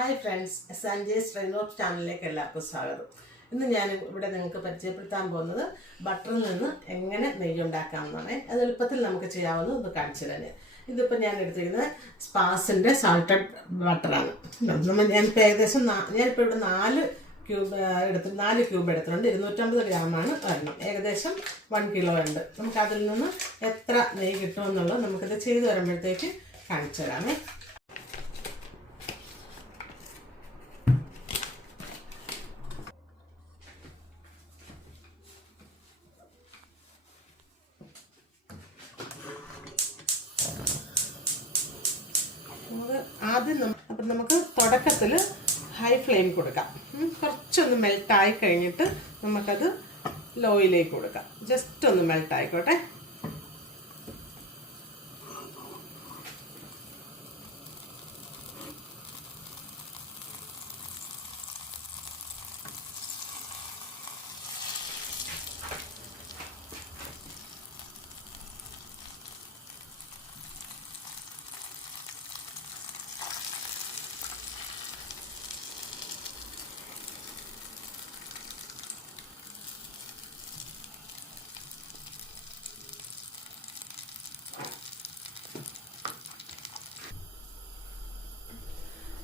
Hi friends, സഞ്ജയ്സ് ട്രെയിനോട്ട് ചാനലിലേക്ക് എല്ലാവർക്കും സ്വാഗതം. ഇന്ന് ഞാൻ ഇവിടെ നിങ്ങൾക്ക് പരിചയപ്പെടുത്താൻ പോകുന്നത് ബട്ടറിൽ നിന്ന് എങ്ങനെ നെയ്യ് ഉണ്ടാക്കാമെന്നാണ്. അത് എളുപ്പത്തിൽ നമുക്ക് ചെയ്യാവുന്നത് ഒന്ന് കാണിച്ചു തരാം. ഇതിപ്പോൾ ഞാൻ എടുത്തിരിക്കുന്നത് സ്പാസിൻ്റെ സാൾട്ടഡ് ബട്ടറാണ്. ഞാനിപ്പോൾ ഏകദേശം ഞാനിപ്പോൾ ഇവിടെ 4 ക്യൂബ് എടുത്തിട്ടുണ്ട്. 250 ഗ്രാമാണ് ഒരെണ്ണം. ഏകദേശം 1 കിലോ ഉണ്ട്. നമുക്ക് അതിൽ നിന്ന് എത്ര നെയ്യ് കിട്ടുമെന്നുള്ളത് നമുക്കിത് ചെയ്ത് വരുമ്പോഴത്തേക്ക് കാണിച്ചു തരാമേ. അപ്പം നമുക്ക് തുടക്കത്തിൽ ഹൈ ഫ്ലെയിം കൊടുക്കാം. കുറച്ചൊന്ന് മെൽട്ടായി കഴിഞ്ഞിട്ട് നമുക്കത് ലോയിലേക്ക് കൊടുക്കാം. ജസ്റ്റ് ഒന്ന് മെൽട്ടായിക്കോട്ടെ.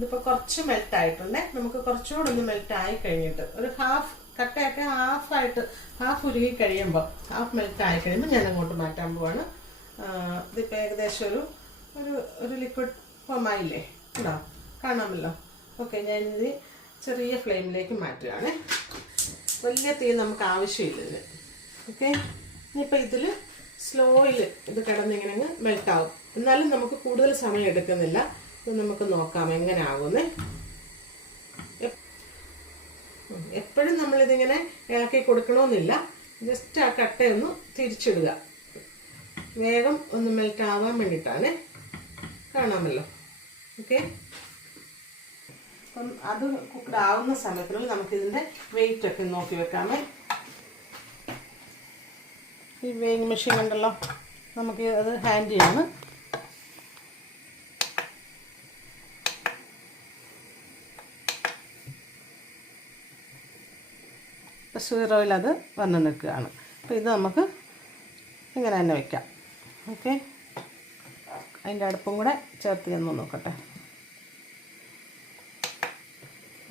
ഇതിപ്പോൾ കുറച്ച് മെൽട്ടായിട്ടുണ്ട്. നമുക്ക് കുറച്ചുകൂടെ ഒന്ന് മെൽറ്റായി കഴിഞ്ഞിട്ട് ഒരു കട്ടയൊക്കെ ഹാഫ് ഉരുകി കഴിയുമ്പോൾ, ഹാഫ് മെൽറ്റായി കഴിയുമ്പോൾ ഞാൻ അങ്ങോട്ട് മാറ്റാൻ പോവാണ്. ഇതിപ്പോൾ ഏകദേശം ഒരു ലിക്വിഡ് ഫോം ആയില്ലേ, ഉണ്ടോ? കാണാമല്ലോ. ഓക്കെ, ഞാനിത് ചെറിയ ഫ്ലെയിമിലേക്ക് മാറ്റുകയാണ്. വലിയ തീ നമുക്ക് ആവശ്യമില്ല ഇതിന്. ഓക്കെ, ഇനിയിപ്പോൾ ഇതിൽ സ്ലോയിൽ ഇത് കിടന്നിങ്ങനെ മെൽട്ടാവും. എന്നാലും നമുക്ക് കൂടുതൽ സമയം എടുക്കുന്നില്ല. നമുക്ക് നോക്കാം എങ്ങനെ ആകുന്നേ. എപ്പോഴും നമ്മളിതിങ്ങനെ ഇളക്കി കൊടുക്കണമെന്നില്ല. ജസ്റ്റ് ആ കട്ടയൊന്ന് തിരിച്ചിടുക, വേഗം ഒന്ന് മെൽറ്റ് ആവാൻ വേണ്ടിയിട്ടാണ്. കാണാമല്ലോ. ഓക്കെ, അപ്പം അത് കുക്ക്ഡ് ആവുന്ന സമയത്തിനുള്ളിൽ നമുക്കിതിൻ്റെ വെയിറ്റ് ഒക്കെ നോക്കി വെക്കാമേ. ഈ വെയിങ് മെഷീൻ ഉണ്ടല്ലോ, നമുക്ക് അത് ഹാൻഡ് ചെയ്യാണ്. സീറോയിൽ അത് വന്ന് നിൽക്കുകയാണ്. അപ്പോൾ ഇത് നമുക്ക് ഇങ്ങനെ തന്നെ വയ്ക്കാം. ഓക്കെ, അതിൻ്റെ അടുപ്പും കൂടെ ചേർത്ത് ചെന്ന് നോക്കട്ടെ.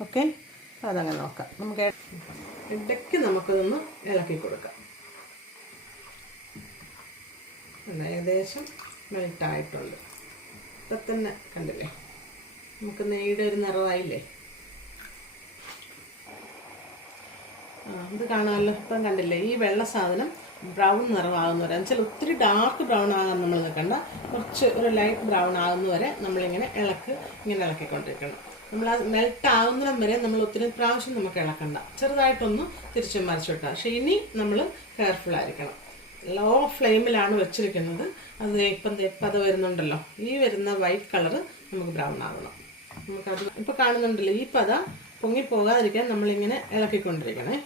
ഓക്കെ, അതങ്ങനെ നോക്കാം. നമുക്ക് ഇടയ്ക്ക് നമുക്കതൊന്ന് ഇളക്കി കൊടുക്കാം. ഏകദേശം മെൽട്ടായിട്ടുണ്ട്. ഇപ്പം തന്നെ കണ്ടില്ലേ, നമുക്ക് നെയ്യുടെ ഒരു നിറവായില്ലേ. ഇത് കാണാമല്ലോ. ഇപ്പം കണ്ടില്ലേ, ഈ വെള്ള സാധനം ബ്രൗൺ നിറമാകുന്ന വരെ, എന്നുവെച്ചാൽ ഒത്തിരി ഡാർക്ക് ബ്രൗൺ ആകാൻ നമ്മൾ നിൽക്കണ്ട. കുറച്ച് ഒരു ലൈറ്റ് ബ്രൗൺ ആകുന്ന വരെ നമ്മളിങ്ങനെ ഇങ്ങനെ ഇളക്കിക്കൊണ്ടിരിക്കണം. നമ്മൾ ആ മെൽറ്റ് ആകുന്നിടം വരെ നമ്മൾ ഒത്തിരി പ്രാവശ്യം നമുക്ക് ഇളക്കണ്ട. ചെറുതായിട്ടൊന്ന് തിരിച്ചും മറിച്ചിട്ടാൽ. പക്ഷേ ഇനി നമ്മൾ കെയർഫുൾ ആയിരിക്കണം. ലോ ഫ്ലെയിമിലാണ് വെച്ചിരിക്കുന്നത്. അത് വരുന്നുണ്ടല്ലോ, ഈ വരുന്ന വൈറ്റ് കളറ് നമുക്ക് ബ്രൗൺ ആകണം. നമുക്കത് ഇപ്പോൾ കാണുന്നുണ്ടല്ലോ. ഈ പത പൊങ്ങിപ്പോകാതിരിക്കാൻ നമ്മളിങ്ങനെ ഇളക്കിക്കൊണ്ടിരിക്കണം.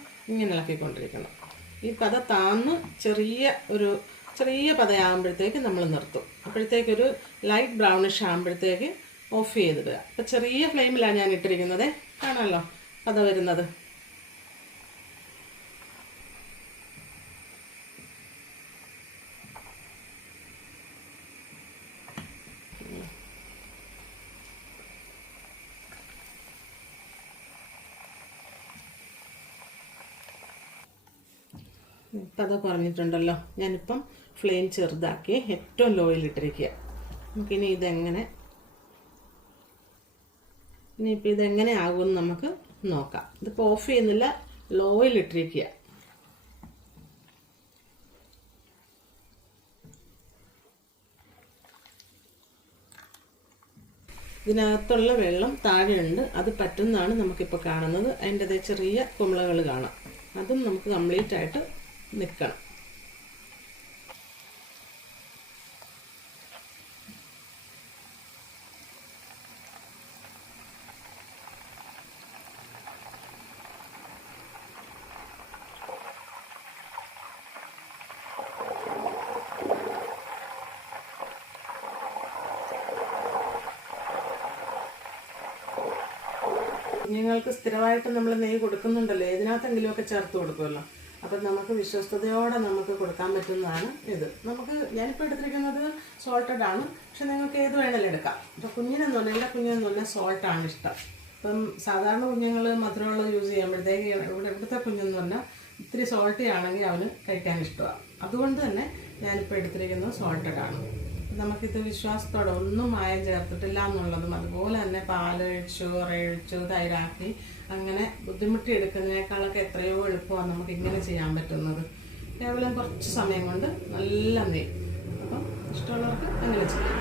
ഈ പത താന്ന് ചെറിയ പതയാകുമ്പോഴത്തേക്ക് നമ്മൾ നിർത്തും. അപ്പോഴത്തേക്കൊരു ലൈറ്റ് ബ്രൗണിഷ് ആകുമ്പോഴത്തേക്ക് ഓഫ് ചെയ്തിടുക. അപ്പോൾ ചെറിയ ഫ്ലെയിമിലാണ് ഞാൻ ഇട്ടിരിക്കുന്നത്. കാണാമല്ലോ പത വരുന്നത്. പത കുറഞ്ഞിട്ടുണ്ടല്ലോ. ഞാനിപ്പം ഫ്ലെയിം ചെറുതാക്കി ഏറ്റവും ലോയിലിട്ടിരിക്കുക. നമുക്കിനി ഇനിയിപ്പോൾ ഇതെങ്ങനെ ആകുമെന്ന് നമുക്ക് നോക്കാം. ഇതിപ്പോൾ ഓഫ് ചെയ്യുന്നില്ല, ലോയിലിട്ടിരിക്കുക. ഇതിനകത്തുള്ള വെള്ളം താഴെയുണ്ട്. അത് പറ്റുന്നതാണ് നമുക്കിപ്പോൾ കാണുന്നത്. അതിൻ്റെ ചെറിയ കുമിളകൾ കാണാം. അതും നമുക്ക് കംപ്ലീറ്റ് ആയിട്ട് നിൽക്കണം. കുഞ്ഞുങ്ങൾക്ക് സ്ഥിരമായിട്ട് നമ്മൾ നെയ്യ് കൊടുക്കുന്നുണ്ടല്ലോ, ഏതിനകത്തെങ്കിലുമൊക്കെ ചേർത്ത് കൊടുക്കുമല്ലോ. അപ്പം നമുക്ക് വിശ്വസ്തയോടെ നമുക്ക് കൊടുക്കാൻ പറ്റുന്നതാണ് ഇത്. ഞാനിപ്പോൾ എടുത്തിരിക്കുന്നത് സോൾട്ടഡ് ആണ്, പക്ഷെ നിങ്ങൾക്ക് ഏത് വേണമെങ്കിലും എടുക്കാം. ഇപ്പോൾ കുഞ്ഞിനെന്ന് പറഞ്ഞാൽ എൻ്റെ കുഞ്ഞിനെന്ന് പറഞ്ഞാൽ സോൾട്ടാണ് ഇഷ്ടം. ഇപ്പം സാധാരണ കുഞ്ഞുങ്ങൾ മധുരമുള്ളത് യൂസ് ചെയ്യുമ്പോഴത്തേക്ക് ഇവിടുത്തെ കുഞ്ഞെന്ന് പറഞ്ഞാൽ ഇത്തിരി സോൾട്ടി ആണെങ്കിൽ അവന് കഴിക്കാൻ ഇഷ്ടമാണ്. അതുകൊണ്ട് തന്നെ ഞാനിപ്പോൾ എടുത്തിരിക്കുന്നത് സോൾട്ടഡ് ആണ്. നമുക്കിത് വിശ്വാസത്തോടെ ഒന്നും മായം ചേർത്തിട്ടില്ല എന്നുള്ളതും, അതുപോലെ തന്നെ പാലൊഴിച്ചു ഉറയൊഴിച്ചു തൈരാക്കി അങ്ങനെ ബുദ്ധിമുട്ടി എടുക്കുന്നതിനേക്കാളൊക്കെ എത്രയോ എളുപ്പമാണ് നമുക്ക് ഇങ്ങനെ ചെയ്യാൻ പറ്റുന്നത്. കേവലം കുറച്ച് സമയം കൊണ്ട് നല്ല നെയ്യ്. അപ്പം ഇഷ്ടമുള്ളവർക്ക് അങ്ങനെ ചെയ്യാം.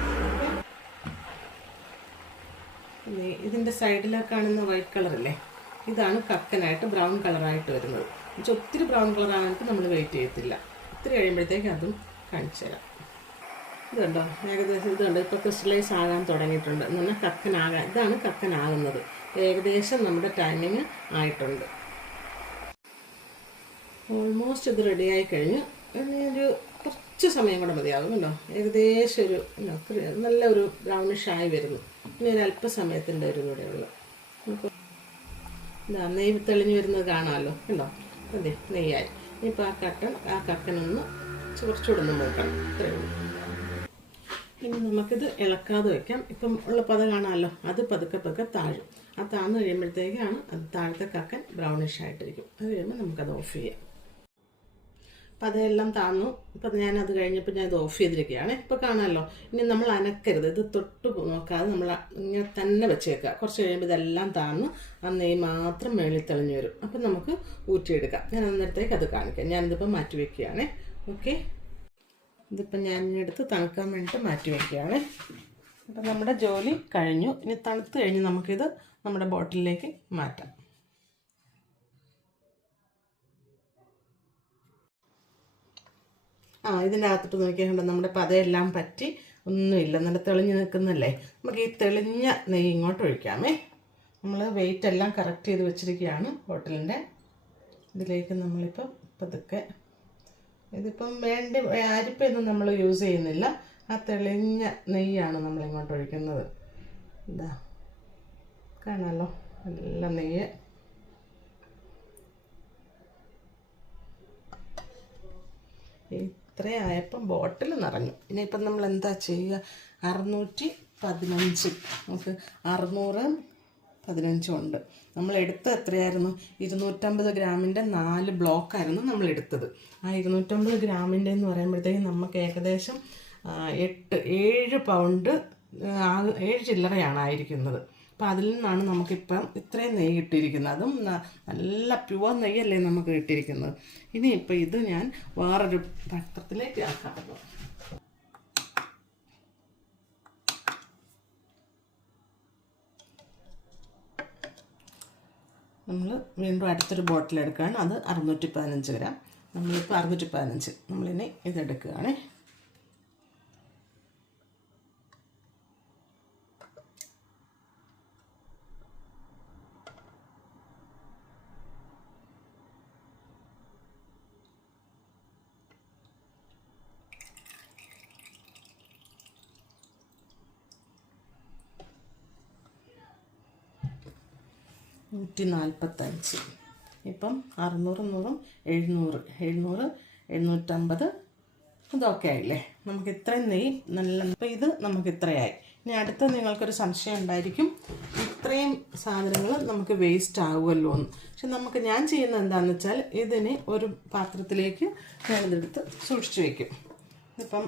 ഇതിൻ്റെ സൈഡിലൊക്കെ കാണുന്ന വൈറ്റ് കളറില്ലേ, ഇതാണ് കക്കനായിട്ട് ബ്രൗൺ കളറായിട്ട് വരുന്നത്. പക്ഷെ ഒത്തിരി ബ്രൗൺ കളറാണെങ്കിൽ നമ്മൾ വെയിറ്റ് ചെയ്യത്തില്ല. ഒത്തിരി കഴിയുമ്പോഴത്തേക്ക് അതും കാണിച്ചു തരാം. ഇതുണ്ടോ, ഏകദേശം ഇതുണ്ട്. ഇപ്പോൾ ക്രിസ്റ്റലൈസ് ആകാൻ തുടങ്ങിയിട്ടുണ്ട് എന്ന് പറഞ്ഞാൽ ഇതാണ് കക്കനാകുന്നത്. ഏകദേശം നമ്മുടെ ടൈമിങ് ആയിട്ടുണ്ട്. ഓൾമോസ്റ്റ് ഇത് റെഡിയായി കഴിഞ്ഞു. ഒരു കുറച്ച് സമയം കൂടെ മതിയാകുമല്ലോ. ഏകദേശം നല്ലൊരു ബ്രൗണിഷ് ആയി വരുന്നു. ഇനി ഒരു അല്പസമയത്തിൻ്റെ ഒരു കൂടെയുള്ളൂ. നെയ്യ് തെളിഞ്ഞ് വരുന്നത് കാണാമല്ലോ, ഉണ്ടോ? അതെ, നെയ്യായി. ഇപ്പോൾ ആ കക്കനൊന്ന് കുറച്ചുകൂടെ ഒന്ന് മൂക്കണം. ഇത്രയേ ഉള്ളൂ. ഇനി നമുക്കിത് ഇളക്കാതെ വയ്ക്കാം. ഇപ്പം ഉള്ള പത കാണാമല്ലോ, അത് പതുക്കെ താഴും. ആ താഴ്ന്നു കഴിയുമ്പോഴത്തേക്കാണ് അത് താഴത്തെ കക്കൻ ബ്രൗണിഷ് ആയിട്ടിരിക്കും. അത് കഴിയുമ്പോൾ നമുക്കത് ഓഫ് ചെയ്യാം. അപ്പം അതെല്ലാം താന്നു. ഇപ്പം ഞാനത് കഴിഞ്ഞപ്പോൾ ഞാനത് ഓഫ് ചെയ്തിരിക്കുകയാണ്. ഇപ്പോൾ കാണാമല്ലോ. ഇനി നമ്മൾ അനക്കരുത്, ഇത് തൊട്ട് നോക്കാതെ നമ്മൾ ഇങ്ങനെ തന്നെ വെച്ചേക്കുക. കുറച്ച് കഴിയുമ്പോൾ ഇതെല്ലാം താന്ന് ആ നെയ്യ് മാത്രം മേളിൽ തെളിഞ്ഞ് വരും. അപ്പം നമുക്ക് ഊറ്റിയെടുക്കാം. ഞാൻ അന്നേരത്തേക്ക് അത് കാണിക്കാം. ഞാനിതിപ്പോൾ മാറ്റി വയ്ക്കുകയാണേ. ഓക്കെ, ഇതിപ്പോൾ ഞാൻ എടുത്ത് തണുക്കാൻ വേണ്ടിയിട്ട് മാറ്റി വയ്ക്കുകയാണ്. അപ്പം നമ്മുടെ ജോലി കഴിഞ്ഞു. ഇനി തണുത്ത് കഴിഞ്ഞ് നമുക്കിത് നമ്മുടെ ബോട്ടിലിലേക്ക് മാറ്റാം. ഇതിൻ്റെ അകത്തോട്ട് നോക്കിയാൽ നമ്മുടെ പതയെല്ലാം പറ്റി ഒന്നുമില്ല, നല്ല തെളിഞ്ഞ് നിൽക്കുന്നല്ലേ. നമുക്ക് ഈ തെളിഞ്ഞ നെയ്യ് ഇങ്ങോട്ട് ഒഴിക്കാമേ. നമ്മൾ വെയിറ്റ് എല്ലാം കറക്റ്റ് ചെയ്ത് വെച്ചിരിക്കുകയാണ് ബോട്ടിലിൻ്റെ. ഇതിലേക്ക് നമ്മളിപ്പം പതുക്കെ, ഇതിപ്പം അരിപ്പൊന്നും നമ്മൾ യൂസ് ചെയ്യുന്നില്ല. ആ തെളിഞ്ഞ നെയ്യാണ് നമ്മളിങ്ങോട്ട് ഒഴിക്കുന്നത്. ഇതാ കാണാമല്ലോ, നല്ല നെയ്യ്. ഇത്രയായപ്പം ബോട്ടിൽ നിറഞ്ഞു. ഇനിയിപ്പം നമ്മൾ എന്താ ചെയ്യുക? 615, നമുക്ക് 615 ഉണ്ട്. നമ്മൾ എടുത്തത് എത്രയായിരുന്നു? 250 ഗ്രാമിൻ്റെ 4 ബ്ലോക്കായിരുന്നു നമ്മൾ എടുത്തത്. ആ 250 ഗ്രാമിൻ്റെ എന്ന് പറയുമ്പോഴത്തേക്കും നമുക്ക് ഏകദേശം 7 പൗണ്ട് 7 ചില്ലറയാണ് ആയിരിക്കുന്നത്. അപ്പോൾ അതിൽ നിന്നാണ് നമുക്കിപ്പം ഇത്രയും നെയ്യ് കിട്ടിയിരിക്കുന്നത്. അതും നല്ല പ്യുവർ നെയ്യല്ലേ നമുക്ക് കിട്ടിയിരിക്കുന്നത്. ഇനിയിപ്പോൾ ഇത് ഞാൻ വേറൊരു പാത്രത്തിലേക്ക് ആക്കാൻ പറ്റും. നമ്മൾ വീണ്ടും അടുത്തൊരു ബോട്ടിൽ എടുക്കുകയാണ്. അത് 615 ഗ്രാം. നമ്മളിപ്പോൾ 615 നമ്മളിനി ഇതെടുക്കുകയാണ്. $145. ഇപ്പം 600, 700, 750 ഇതൊക്കെ ആയില്ലേ. നമുക്ക് ഇത്രയും നെയ്യ് നല്ല. അപ്പോൾ ഇത് നമുക്ക് ഇത്രയായി. ഇനി അടുത്ത നിങ്ങൾക്കൊരു സംശയം ഉണ്ടായിരിക്കും, ഇത്രയും സാധനങ്ങൾ നമുക്ക് വേസ്റ്റ് ആകുമല്ലോ എന്ന്. പക്ഷെ ഞാൻ ചെയ്യുന്നത് എന്താണെന്ന് വെച്ചാൽ ഇതിനെ ഒരു പാത്രത്തിലേക്ക് ഞാനിതെടുത്ത് സൂക്ഷിച്ച് വയ്ക്കും. ഇപ്പം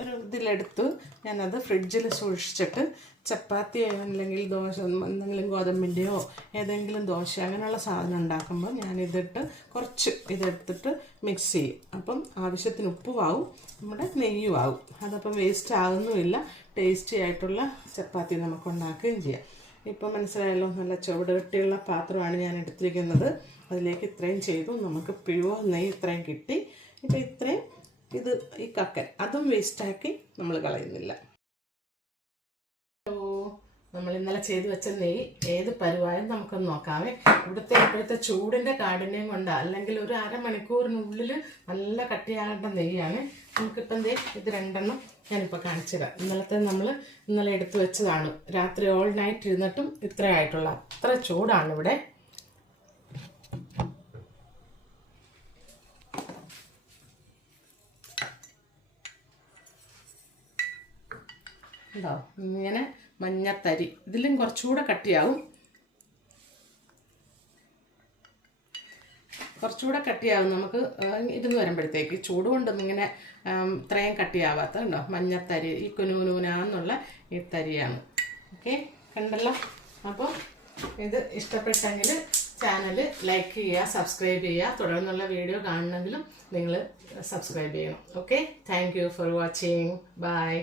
ഒരു ഇതിലെടുത്ത് ഞാനത് ഫ്രിഡ്ജിൽ സൂക്ഷിച്ചിട്ട് ചപ്പാത്തി അല്ലെങ്കിൽ ദോശ, എന്തെങ്കിലും ഗോതമ്പിൻ്റെയോ ഏതെങ്കിലും ദോശ അങ്ങനെയുള്ള സാധനം ഉണ്ടാക്കുമ്പോൾ ഞാനിതിട്ട് കുറച്ച് ഇതെടുത്തിട്ട് മിക്സ് ചെയ്യും. അപ്പം ആവശ്യത്തിന് ഉപ്പുമാവും, നമ്മുടെ നെയ്യും ആവും. അതപ്പം വേസ്റ്റ് ആകുന്നുമില്ല. ടേസ്റ്റി ആയിട്ടുള്ള ചപ്പാത്തി നമുക്ക് ഉണ്ടാക്കുകയും ചെയ്യാം. ഇപ്പം മനസ്സിലായല്ലോ, നല്ല ചുവട് കെട്ടിയുള്ള പാത്രമാണ് ഞാൻ എടുത്തിരിക്കുന്നത്. അതിലേക്ക് ഇത്രയും ചെയ്തു. നമുക്ക് പ്യുവർ നെയ്യ് ഇത്രയും കിട്ടി. ഇപ്പം ഇത്രയും ഈ കക്കൻ അതും വേസ്റ്റാക്കി നമ്മൾ കളയുന്നില്ല. നമ്മൾ ഇന്നലെ ചെയ്ത് വെച്ച നെയ്യ് ഏത് പരുവായും നമുക്കൊന്ന് നോക്കാമേ. ഇപ്പോഴത്തെ ചൂടിൻ്റെ കാഠിന്യം കൊണ്ടാ, അല്ലെങ്കിൽ ഒരു അരമണിക്കൂറിനുള്ളിൽ നല്ല കട്ടിയാകേണ്ട നെയ്യാണ്. നമുക്കിപ്പം ഇത് 2 ഞാനിപ്പോൾ കാണിച്ചിടാം. ഇന്നലെ എടുത്തു വെച്ചതാണ്. രാത്രി ഓൾ നൈറ്റ് ഇരുന്നിട്ടും ഇത്രയായിട്ടുള്ള അത്ര ചൂടാണ് ഇവിടെ. ഉണ്ടോ ഇങ്ങനെ മഞ്ഞത്തരി, ഇതിലും കുറച്ചുകൂടെ കട്ടിയാവും, നമുക്ക് ഇരുന്ന് വരുമ്പോഴത്തേക്ക്. ചൂട് കൊണ്ടൊന്നും ഇങ്ങനെ ഇത്രയും കട്ടിയാവാത്ത കണ്ടോ മഞ്ഞത്തരി, ഈ കുനൂനൂനാന്നുള്ള ഈ തരിയാണ്. ഓക്കെ, കണ്ടല്ലോ. അപ്പോൾ ഇത് ഇഷ്ടപ്പെട്ടെങ്കിൽ ചാനൽ ലൈക്ക് ചെയ്യുക, സബ്സ്ക്രൈബ് ചെയ്യുക. തുടർന്നുള്ള വീഡിയോ കാണണമെങ്കിലും നിങ്ങൾ സബ്സ്ക്രൈബ് ചെയ്യണം. Okay, thank you for watching. By.